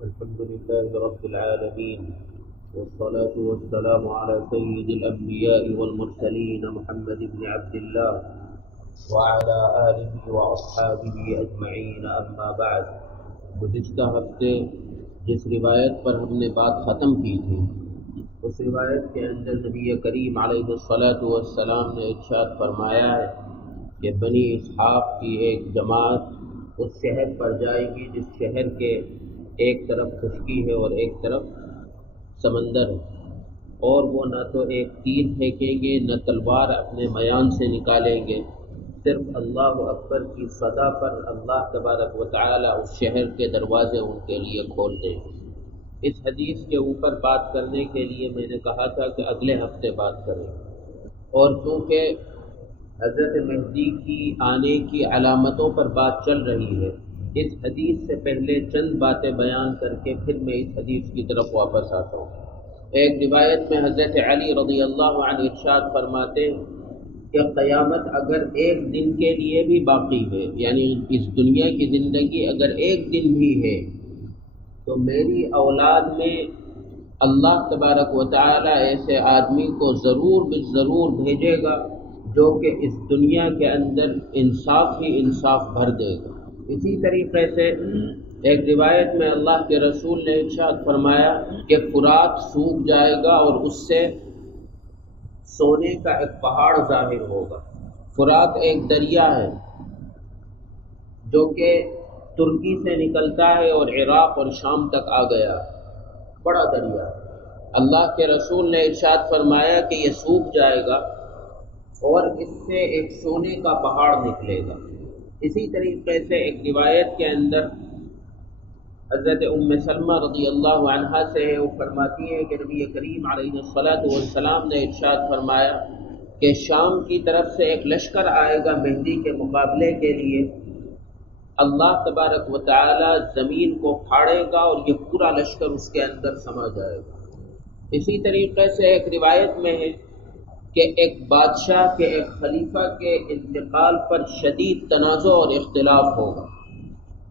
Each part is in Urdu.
الحمد لله رب العالمين، والصلاة والسلام على سيد الأنبياء والمرسلين محمد بن عبد الله وعلى آله وأصحابه أجمعين، أما بعد۔ گزشتہ ہفتے جس روایت پر ہم نے بات ختم کی تھی، اس روایت کے اندر نبی کریم علیہ الصلاۃ والسلام نے ارشاد فرمایا ہے کہ بنی اسحاق کی ایک جماعت اس شہر پر جائے گی جس شہر کے ایک طرف خشکی ہے اور ایک طرف سمندر ہے، اور وہ نہ تو ایک تیر پھینکیں گے نہ تلوار اپنے میان سے نکالیں گے، صرف اللہ اکبر کی صدا پر اللہ تبارک و تعالی اس شہر کے دروازے ان کے لیے کھول دیں گے۔ اس حدیث کے اوپر بات کرنے کے لیے میں نے کہا تھا کہ اگلے ہفتے بات کریں، اور چونکہ حضرت مہدی کی آنے کی علامتوں پر بات چل رہی ہے، اس حدیث سے پہلے چند باتیں بیان کر کے پھر میں اس حدیث کی طرف واپس آتا ہوں۔ ایک روایت میں حضرت علی رضی اللہ عنہ ارشاد فرماتے ہیں کہ قیامت اگر ایک دن کے لیے بھی باقی ہے، یعنی اس دنیا کی زندگی اگر ایک دن بھی ہے، تو میری اولاد میں اللہ تبارک و تعالی ایسے آدمی کو ضرور بھیجے گا جو کہ اس دنیا کے اندر انصاف ہی انصاف بھر دے گا۔ اسی طریقے سے ایک روایت میں اللہ کے رسول نے ارشاد فرمایا کہ فرات سوکھ جائے گا اور اس سے سونے کا ایک پہاڑ ظاہر ہوگا۔ فرات ایک دریا ہے جو کہ ترکی سے نکلتا ہے اور عراق اور شام تک آ گیا، بڑا دریا ہے۔ اللہ کے رسول نے ارشاد فرمایا کہ یہ سوکھ جائے گا اور اس سے ایک سونے کا پہاڑ نکلے گا۔ اسی طریقے سے ایک روایت کے اندر حضرت ام سلمہ رضی اللہ عنہا سے ہے، وہ فرماتی ہے کہ نبی کریم علیہ الصلاۃ والسلام نے ارشاد فرمایا کہ شام کی طرف سے ایک لشکر آئے گا مہدی کے مقابلے کے لیے، اللہ تبارک و تعالی زمین کو پھاڑے گا اور یہ پورا لشکر اس کے اندر سما جائے گا۔ اسی طریقے سے ایک روایت میں ہے کہ ایک بادشاہ کے ایک خلیفہ کے انتقال پر شدید تنازع اور اختلاف ہوگا۔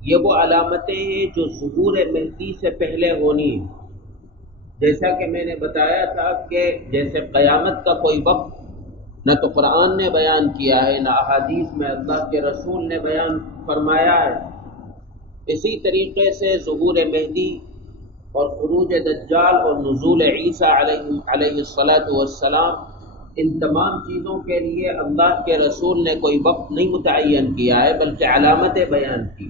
یہ وہ علامتیں ہیں جو ظہور مہدی سے پہلے ہونی ہیں۔ جیسا کہ میں نے بتایا تھا کہ جیسے قیامت کا کوئی وقت نہ تو قرآن نے بیان کیا ہے نہ احادیث میں اللہ کے رسول نے بیان فرمایا ہے، اسی طریقے سے ظہور مہدی اور خروج دجال اور نزول عیسیٰ علیہ الصلاۃ والسلام، ان تمام چیزوں کے لیے اللہ کے رسول نے کوئی وقت نہیں متعین کیا ہے بلکہ علامتیں بیان کی۔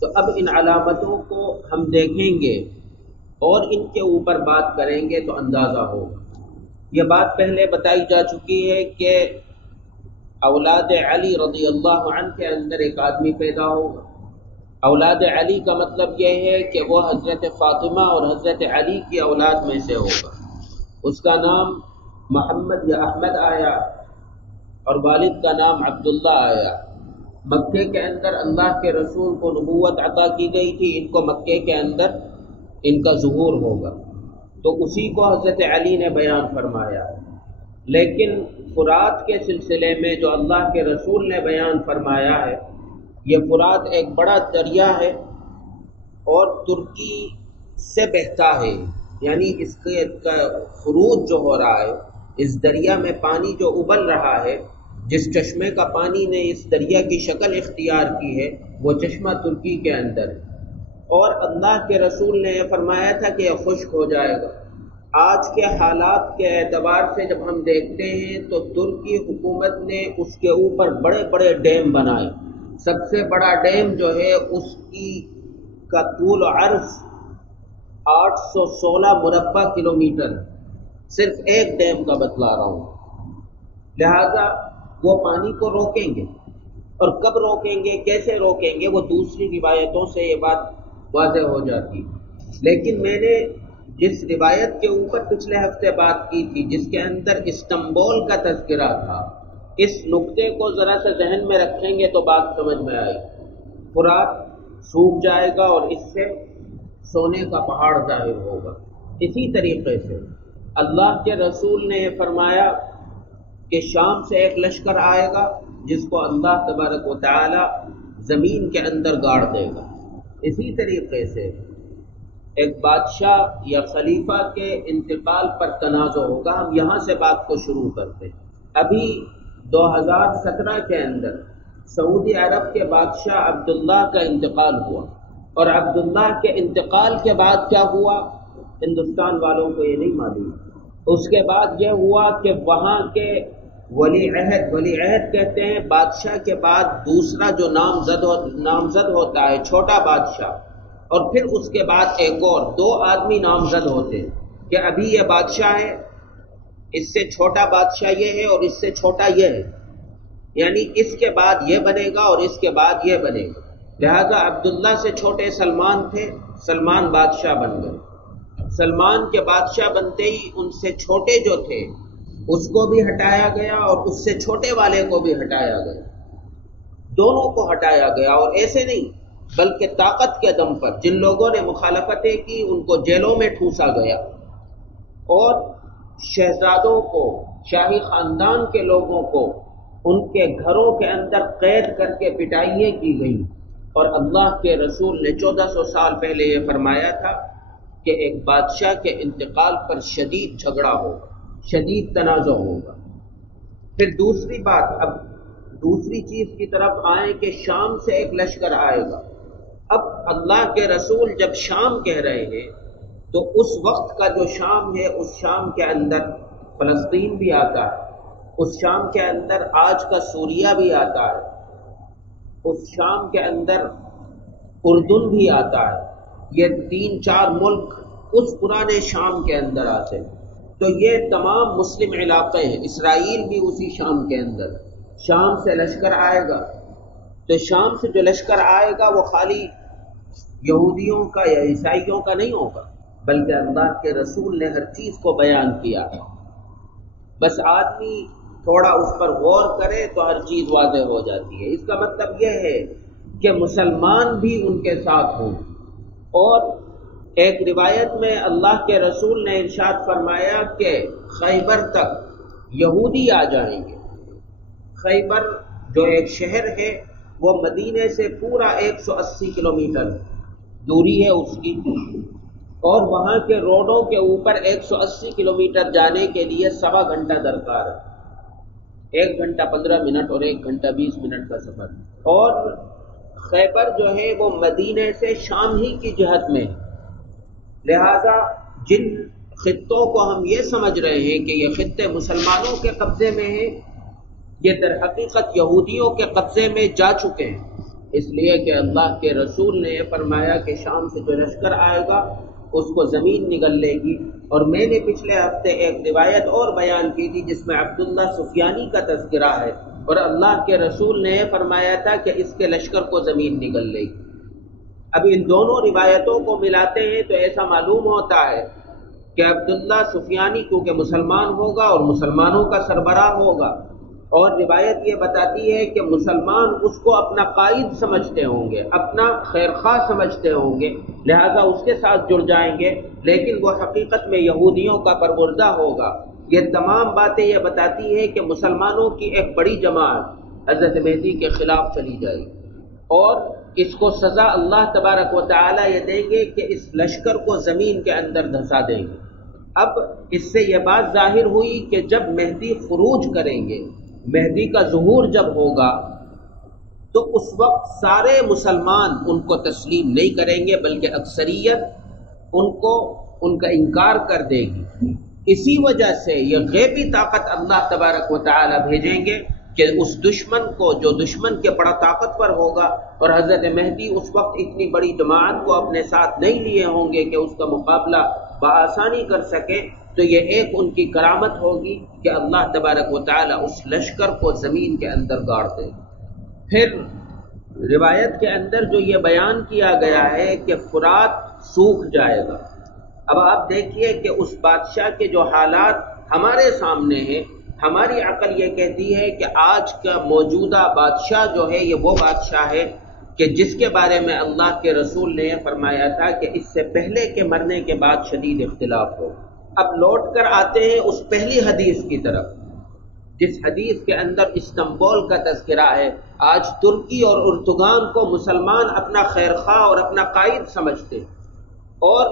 تو اب ان علامتوں کو ہم دیکھیں گے اور ان کے اوپر بات کریں گے تو اندازہ ہوگا۔ یہ بات پہلے بتائی جا چکی ہے کہ اولاد علی رضی اللہ عنہ کے اندر ایک آدمی پیدا ہوگا۔ اولاد علی کا مطلب یہ ہے کہ وہ حضرت فاطمہ اور حضرت علی کی اولاد میں سے ہوگا۔ اس کا نام محمد یا احمد آیا اور والد کا نام عبداللہ آیا۔ مکے کے اندر اللہ کے رسول کو نبوت عطا کی گئی تھی، ان کو مکے کے اندر ان کا ظہور ہوگا، تو اسی کو حضرت علی نے بیان فرمایا۔ لیکن فرات کے سلسلے میں جو اللہ کے رسول نے بیان فرمایا ہے، یہ فرات ایک بڑا دریا ہے اور ترکی سے بہتا ہے، یعنی اس کا خروج جو ہو رہا ہے، اس دریا میں پانی جو ابل رہا ہے، جس چشمے کا پانی نے اس دریا کی شکل اختیار کی ہے، وہ چشمہ ترکی کے اندر ہے، اور اللہ کے رسول نے یہ فرمایا تھا کہ یہ خشک ہو جائے گا۔ آج کے حالات کے اعتبار سے جب ہم دیکھتے ہیں تو ترکی حکومت نے اس کے اوپر بڑے بڑے ڈیم بنائے۔ سب سے بڑا ڈیم جو ہے اس کا طول و عرض 816 مربع کلومیٹر، صرف ایک ڈیم کا بتلا رہا ہوں۔ لہذا وہ پانی کو روکیں گے، اور کب روکیں گے، کیسے روکیں گے، وہ دوسری روایتوں سے یہ بات واضح ہو جاتی ہے۔ لیکن میں نے جس روایت کے اوپر پچھلے ہفتے بات کی تھی، جس کے اندر استنبول کا تذکرہ تھا، اس نقطے کو ذرا سے ذہن میں رکھیں گے تو بات سمجھ میں آئے۔ فرات سوکھ جائے گا اور اس سے سونے کا پہاڑ ظاہر ہوگا۔ اسی طریقے سے اللہ کے رسول نے یہ فرمایا کہ شام سے ایک لشکر آئے گا جس کو اللہ تبارک و تعالی زمین کے اندر گاڑ دے گا۔ اسی طریقے سے ایک بادشاہ یا خلیفہ کے انتقال پر تنازع ہوگا. ہم یہاں سے بات کو شروع کرتے ہیں. ابھی 2017 کے اندر سعودی عرب کے بادشاہ عبداللہ کا انتقال ہوا، اور عبداللہ کے انتقال کے بعد کیا ہوا ہندوستان والوں کو یہ نہیں معلوم. اس کے بعد یہ ہوا کہ وہاں کے ولی عہد کہتے ہیں بادشاہ کے بعد دوسرا جو نامزد ہوتا ہے چھوٹا بادشاہ، اور پھر اس کے بعد ایک اور 2 آدمی نامزد ہوتے ہیں کہ ابھی یہ بادشاہ ہے، اس سے چھوٹا بادشاہ یہ ہے اور اس سے چھوٹا یہ ہے، یعنی اس کے بعد یہ بنے گا اور اس کے بعد یہ بنے گا. لہذا عبداللہ سے چھوٹے سلمان تھے، سلمان بادشاہ بن گئے. سلمان کے بادشاہ بنتے ہی ان سے چھوٹے جو تھے اس کو بھی ہٹایا گیا اور اس سے چھوٹے والے کو بھی ہٹایا گیا، دونوں کو ہٹایا گیا. اور ایسے نہیں بلکہ طاقت کے دم پر جن لوگوں نے مخالفتیں کی ان کو جیلوں میں ٹھوسا گیا، اور شہزادوں کو، شاہی خاندان کے لوگوں کو ان کے گھروں کے اندر قید کر کے پٹائیاں کی گئیں. اور اللہ کے رسول نے 1400 سال پہلے یہ فرمایا تھا کہ ایک بادشاہ کے انتقال پر شدید جھگڑا ہوگا، شدید تنازع ہوگا. پھر دوسری بات، اب دوسری چیز کی طرف آئیں کہ شام سے ایک لشکر آئے گا. اب اللہ کے رسول جب شام کہہ رہے ہیں تو اس وقت کا جو شام ہے اس شام کے اندر فلسطین بھی آتا ہے، اس شام کے اندر آج کا سوریہ بھی آتا ہے، اس شام کے اندر اردن بھی آتا ہے. یہ 3-4 ملک اس پرانے شام کے اندر آتے ہیں. تو یہ تمام مسلم علاقے ہیں. اسرائیل بھی اسی شام کے اندر. شام سے لشکر آئے گا، تو شام سے جو لشکر آئے گا وہ خالی یہودیوں کا یا عیسائیوں کا نہیں ہوگا، بلکہ اللہ کے رسول نے ہر چیز کو بیان کیا ہے. بس آدمی تھوڑا اس پر غور کرے تو ہر چیز واضح ہو جاتی ہے. اس کا مطلب یہ ہے کہ مسلمان بھی ان کے ساتھ ہوں. اور ایک روایت میں اللہ کے رسول نے ارشاد فرمایا کہ خیبر تک یہودی آ جائیں گے. خیبر جو ایک شہر ہے وہ مدینے سے پورا 180 کلومیٹر دوری ہے اس کی، اور وہاں کے روڈوں کے اوپر 180 کلومیٹر جانے کے لیے 1.25 گھنٹہ درکار ہے. 1 گھنٹہ 15 منٹ اور 1 گھنٹہ 20 منٹ کا سفر. اور خیبر جو ہے وہ مدینے سے شام ہی کی جہت میں ہے. لہذا جن خطوں کو ہم یہ سمجھ رہے ہیں کہ یہ خطے مسلمانوں کے قبضے میں ہیں، یہ در حقیقت یہودیوں کے قبضے میں جا چکے ہیں. اس لیے کہ اللہ کے رسول نے یہ فرمایا کہ شام سے جو لشکر آئے گا اس کو زمین نگل لے گی. اور میں نے پچھلے ہفتے ایک روایت اور بیان کی تھی جس میں عبداللہ سفیانی کا تذکرہ ہے، اور اللہ کے رسول نے یہ فرمایا تھا کہ اس کے لشکر کو زمین نگل لے گی. اب ان دونوں روایتوں کو ملاتے ہیں تو ایسا معلوم ہوتا ہے کہ عبداللہ سفیانی کیونکہ مسلمان ہوگا اور مسلمانوں کا سربراہ ہوگا، اور روایت یہ بتاتی ہے کہ مسلمان اس کو اپنا قائد سمجھتے ہوں گے، اپنا خیرخواہ سمجھتے ہوں گے، لہذا اس کے ساتھ جڑ جائیں گے، لیکن وہ حقیقت میں یہودیوں کا پروردہ ہوگا. یہ تمام باتیں یہ بتاتی ہیں کہ مسلمانوں کی ایک بڑی جماعت حضرت مہدی کے خلاف چلی جائے گی، اور اس کو سزا اللہ تبارک و تعالی یہ دیں گے کہ اس لشکر کو زمین کے اندر دھسا دیں گے. اب اس سے یہ بات ظاہر ہوئی کہ جب مہدی خروج کریں گے، مہدی کا ظہور جب ہوگا، تو اس وقت سارے مسلمان ان کو تسلیم نہیں کریں گے، بلکہ اکثریت ان کا انکار کر دے گی. اسی وجہ سے یہ غیبی طاقت اللہ تبارک و تعالی بھیجیں گے کہ اس دشمن کو، جو دشمن کے بڑا طاقتور ہوگا، اور حضرت مہدی اس وقت اتنی بڑی جماعت کو اپنے ساتھ نہیں لیے ہوں گے کہ اس کا مقابلہ بآسانی کر سکے، تو یہ ایک ان کی کرامت ہوگی کہ اللہ تبارک و تعالی اس لشکر کو زمین کے اندر گاڑ دے. پھر روایت کے اندر جو یہ بیان کیا گیا ہے کہ فرات سوکھ جائے گا. اب آپ دیکھیے کہ اس بادشاہ کے جو حالات ہمارے سامنے ہیں، ہماری عقل یہ کہتی ہے کہ آج کا موجودہ بادشاہ جو ہے یہ وہ بادشاہ ہے کہ جس کے بارے میں اللہ کے رسول نے یہ فرمایا تھا کہ اس سے پہلے کے مرنے کے بعد شدید اختلاف ہو. اب لوٹ کر آتے ہیں اس پہلی حدیث کی طرف، جس حدیث کے اندر استنبول کا تذکرہ ہے. آج ترکی اور ارتگان کو مسلمان اپنا خیرخواہ اور اپنا قائد سمجھتے ہیں، اور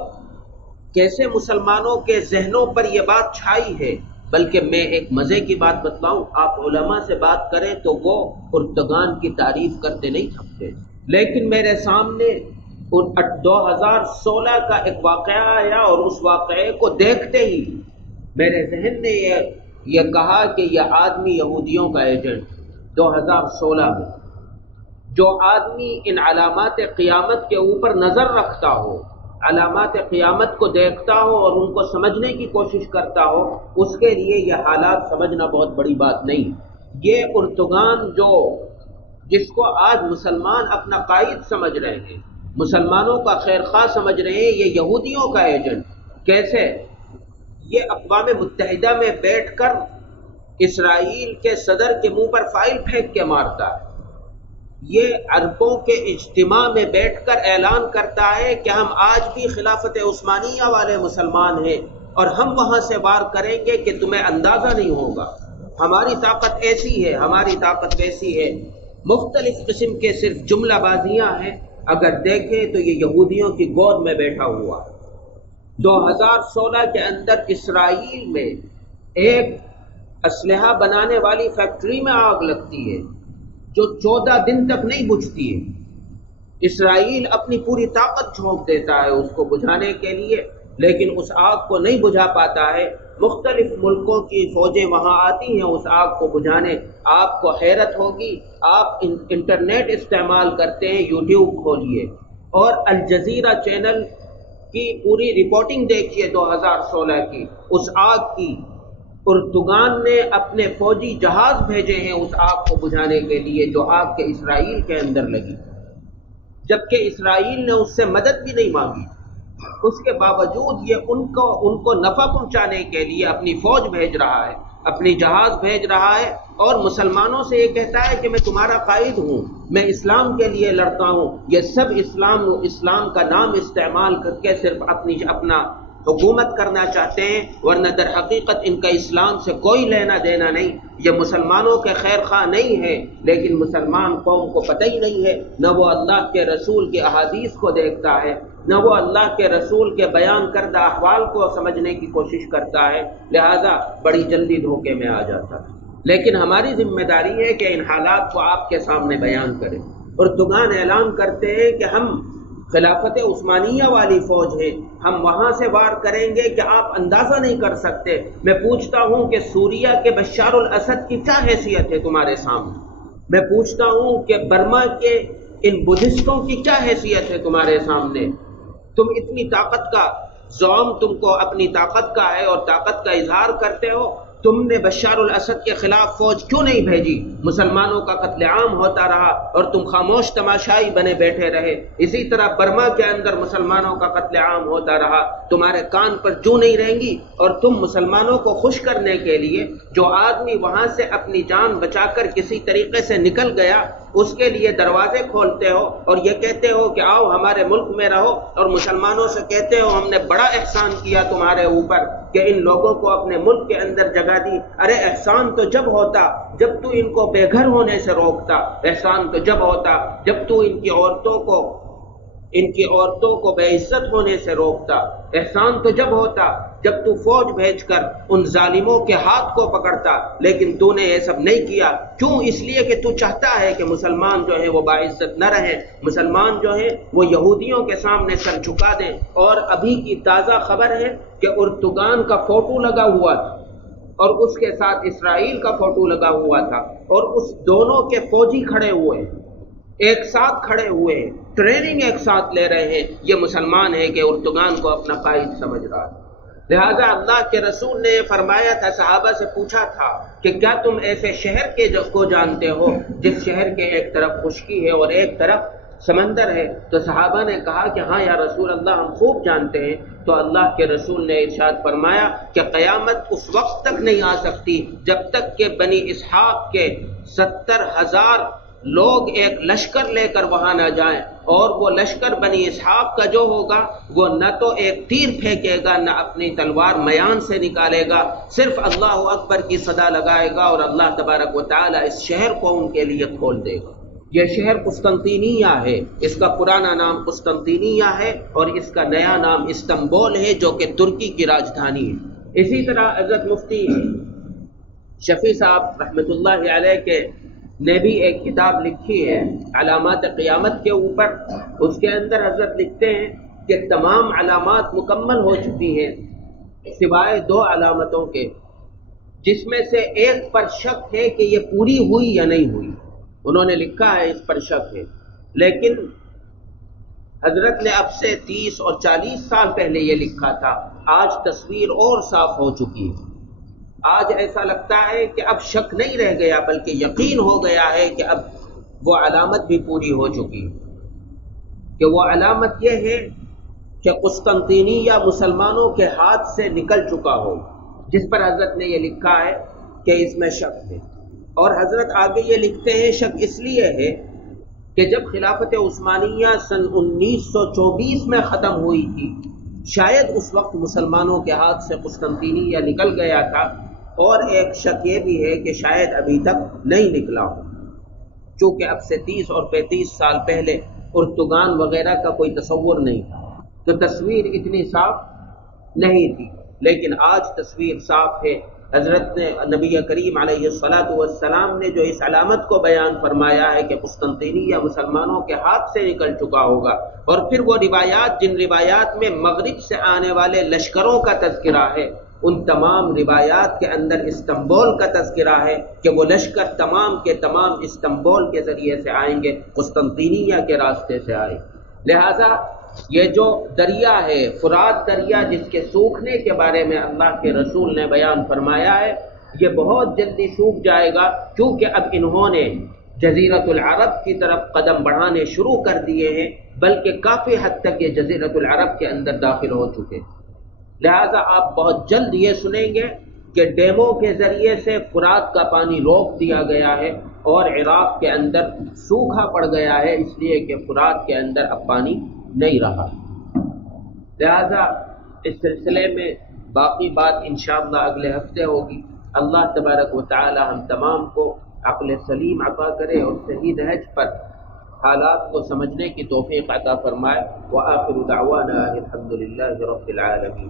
کیسے مسلمانوں کے ذہنوں پر یہ بات چھائی ہے۔ بلکہ میں ایک مزے کی بات بتلاؤں، آپ علماء سے بات کریں تو وہ پرتگال کی تعریف کرتے نہیں تھکتے، لیکن میرے سامنے 2016 کا ایک واقعہ آیا اور اس واقعے کو دیکھتے ہی میرے ذہن نے یہ کہا کہ یہ آدمی یہودیوں کا ایجنٹ 2016 میں، جو آدمی ان علامات قیامت کے اوپر نظر رکھتا ہو، علامات قیامت کو دیکھتا ہو اور ان کو سمجھنے کی کوشش کرتا ہو، اس کے لیے یہ حالات سمجھنا بہت بڑی بات نہیں۔ یہ اردوغان جس کو آج مسلمان اپنا قائد سمجھ رہے ہیں، مسلمانوں کا خیر خواہ سمجھ رہے ہیں، یہ یہودیوں کا ایجنٹ کیسے؟ یہ اقوام متحدہ میں بیٹھ کر اسرائیل کے صدر کے منہ پر فائل پھینک کے مارتا ہے، یہ عربوں کے اجتماع میں بیٹھ کر اعلان کرتا ہے کہ ہم آج بھی خلافت عثمانیہ والے مسلمان ہیں اور ہم وہاں سے وار کریں گے کہ تمہیں اندازہ نہیں ہوگا، ہماری طاقت ایسی ہے، ہماری طاقت ویسی ہے۔ مختلف قسم کے صرف جملہ بازیاں ہیں، اگر دیکھیں تو یہ یہودیوں کی گود میں بیٹھا ہوا۔ 2016 کے اندر اسرائیل میں ایک اسلحہ بنانے والی فیکٹری میں آگ لگتی ہے جو 14 دن تک نہیں بجھتی ہے۔ اسرائیل اپنی پوری طاقت جھونک دیتا ہے اس کو بجھانے کے لیے، لیکن اس آگ کو نہیں بجھا پاتا ہے۔ مختلف ملکوں کی فوجیں وہاں آتی ہیں اس آگ کو بجھانے۔ آپ کو حیرت ہوگی، آپ انٹرنیٹ استعمال کرتے ہیں، یوٹیوب کھولیے اور الجزیرہ چینل کی پوری رپورٹنگ دیکھیے 2016 کی اس آگ کی۔ اردوغان نے اپنے فوجی جہاز بھیجے ہیں اس آگ کو بجھانے کے لیے جو آگ کے اسرائیل کے اندر لگی، جبکہ اسرائیل نے اس سے مدد بھی نہیں مانگی۔ اس کے باوجود یہ ان کو نفع پہنچانے کے لیے اپنی فوج بھیج رہا ہے، اپنی جہاز بھیج رہا ہے اور مسلمانوں سے یہ کہتا ہے کہ میں تمہارا قائد ہوں، میں اسلام کے لیے لڑتا ہوں۔ یہ سب اسلام کا نام استعمال کر کے صرف اپنا حکومت کرنا چاہتے ہیں، ورنہ در حقیقت ان کا اسلام سے کوئی لینا دینا نہیں۔ یہ مسلمانوں کے خیر خواہ نہیں ہے، لیکن مسلمان قوم کو پتہ ہی نہیں ہے، نہ وہ اللہ کے رسول کی احادیث کو دیکھتا ہے، نہ وہ اللہ کے رسول کے بیان کردہ احوال کو سمجھنے کی کوشش کرتا ہے، لہذا بڑی جلدی دھوکے میں آ جاتا ہے۔ لیکن ہماری ذمہ داری ہے کہ ان حالات کو آپ کے سامنے بیان کریں۔ اردوغان اعلان کرتے ہیں کہ ہم خلافت عثمانیہ والی فوج ہے، ہم وہاں سے وار کریں گے کہ آپ اندازہ نہیں کر سکتے۔ میں پوچھتا ہوں کہ سوریہ کے بشار الاسد کی کیا حیثیت ہے تمہارے سامنے؟ میں پوچھتا ہوں کہ برما کے ان بدھسٹوں کی کیا حیثیت ہے تمہارے سامنے؟ تم اتنی طاقت کا زعم تم کو اپنی طاقت کا ہے اور طاقت کا اظہار کرتے ہو، تم نے بشار الاسد کے خلاف فوج کیوں نہیں بھیجی؟ مسلمانوں کا قتل عام ہوتا رہا اور تم خاموش تماشائی بنے بیٹھے رہے۔ اسی طرح برما کے اندر مسلمانوں کا قتل عام ہوتا رہا، تمہارے کان پر جو نہیں رہیں گی، اور تم مسلمانوں کو خوش کرنے کے لیے جو آدمی وہاں سے اپنی جان بچا کر کسی طریقے سے نکل گیا اس کے لیے دروازے کھولتے ہو اور یہ کہتے ہو کہ آؤ ہمارے ملک میں رہو، اور مسلمانوں سے کہتے ہو ہم نے بڑا احسان کیا تمہارے اوپر کہ ان لوگوں کو اپنے ملک کے اندر جگہ دی۔ ارے احسان تو جب ہوتا جب تو ان کو بے گھر ہونے سے روکتا، احسان تو جب ہوتا جب تو ان کی عورتوں کو بے عزت ہونے سے روکتا، احسان تو جب ہوتا جب تو فوج بھیج کر ان ظالموں کے ہاتھ کو پکڑتا، لیکن تو نے یہ سب نہیں کیا۔ کیوں؟ اس لیے کہ تو چاہتا ہے کہ مسلمان جو ہیں وہ باعزت نہ رہیں، مسلمان جو ہیں وہ یہودیوں کے سامنے سر جھکا دیں۔ اور ابھی کی تازہ خبر ہے کہ اردوغان کا فوٹو لگا ہوا تھا اور اس کے ساتھ اسرائیل کا فوٹو لگا ہوا تھا، اور اس دونوں کے فوجی کھڑے ہوئے ہیں، ایک ساتھ کھڑے ہوئے ہیں، ٹریننگ ایک ساتھ لے رہے ہیں۔ یہ مسلمان ہے کہ اردوغان کو اپنا قائد سمجھ رہا ہے۔ لہذا اللہ کے رسول نے فرمایا تھا، صحابہ سے پوچھا تھا کہ کیا تم ایسے شہر کو جانتے ہو جس شہر کے ایک طرف خشکی ہے اور ایک طرف سمندر ہے؟ تو صحابہ نے کہا کہ ہاں یا رسول اللہ ہم خوب جانتے ہیں۔ تو اللہ کے رسول نے ارشاد فرمایا کہ قیامت اس وقت تک نہیں آ سکتی جب تک کہ بنی اسحاق کے 70,000 لوگ ایک لشکر لے کر وہاں نہ جائیں، اور وہ لشکر بنی اسحاق کا جو ہوگا وہ نہ تو ایک تیر پھینکے گا نہ اپنی تلوار میان سے نکالے گا، صرف اللہ اکبر کی صدا لگائے گا اور اللہ تبارک و تعالی اس شہر کو ان کے لیے کھول دے گا۔ یہ شہر قسطنطینیہ ہے، اس کا پرانا نام قسطنطینیہ ہے اور اس کا نیا نام استنبول ہے جو کہ ترکی کی راجدھانی ہے۔ اسی طرح حضرت مفتی شفیع صاحب رحمۃ اللہ علیہ نے بھی ایک کتاب لکھی ہے علامات قیامت کے اوپر۔ اس کے اندر حضرت لکھتے ہیں کہ تمام علامات مکمل ہو چکی ہیں سوائے 2 علامتوں کے، جس میں سے ایک پر شک ہے کہ یہ پوری ہوئی یا نہیں ہوئی۔ انہوں نے لکھا ہے اس پر شک ہے، لیکن حضرت نے اب سے 30 اور 40 سال پہلے یہ لکھا تھا۔ آج تصویر اور صاف ہو چکی ہے، آج ایسا لگتا ہے کہ اب شک نہیں رہ گیا بلکہ یقین ہو گیا ہے کہ اب وہ علامت بھی پوری ہو چکی ہے، کہ وہ علامت یہ ہے کہ قسطنطینیہ مسلمانوں کے ہاتھ سے نکل چکا ہو، جس پر حضرت نے یہ لکھا ہے کہ اس میں شک ہے۔ اور حضرت آگے یہ لکھتے ہیں شک اس لیے ہے کہ جب خلافت عثمانیہ سن 1924 میں ختم ہوئی تھی، شاید اس وقت مسلمانوں کے ہاتھ سے قسطنطینیہ نکل گیا تھا، اور ایک شک یہ بھی ہے کہ شاید ابھی تک نہیں نکلا ہو، چونکہ اب سے 30 اور 35 سال پہلے ارتگان وغیرہ کا کوئی تصور نہیں تھا، تو تصویر اتنی صاف نہیں تھی، لیکن آج تصویر صاف ہے۔ حضرت نے نبی کریم علیہ الصلاۃ والسلام نے جو اس علامت کو بیان فرمایا ہے کہ قسطنطینیہ مسلمانوں کے ہاتھ سے نکل چکا ہوگا، اور پھر وہ روایات جن روایات میں مغرب سے آنے والے لشکروں کا تذکرہ ہے، ان تمام روایات کے اندر استنبول کا تذکرہ ہے کہ وہ لشکر تمام کے تمام استنبول کے ذریعے سے آئیں گے، قسطنطینیہ کے راستے سے آئے۔ لہذا یہ جو دریا ہے فرات دریا، جس کے سوکھنے کے بارے میں اللہ کے رسول نے بیان فرمایا ہے، یہ بہت جلدی سوکھ جائے گا، کیونکہ اب انہوں نے جزیرۃ العرب کی طرف قدم بڑھانے شروع کر دیے ہیں، بلکہ کافی حد تک یہ جزیرۃ العرب کے اندر داخل ہو چکے۔ لہذا آپ بہت جلد یہ سنیں گے کہ ڈیموں کے ذریعے سے فرات کا پانی روک دیا گیا ہے اور عراق کے اندر سوکھا پڑ گیا ہے، اس لیے کہ فرات کے اندر اب پانی نہیں رہا۔ لہذا اس سلسلے میں باقی بات انشاءاللہ اگلے ہفتے ہوگی۔ اللہ تبارک و تعالی ہم تمام کو عقل سلیم عطا کرے اور صحیح نہج پر حالات کو سمجھنے کی توفیق عطا فرمائے۔ وآخر دعوانا الحمد للہ رب العالمین۔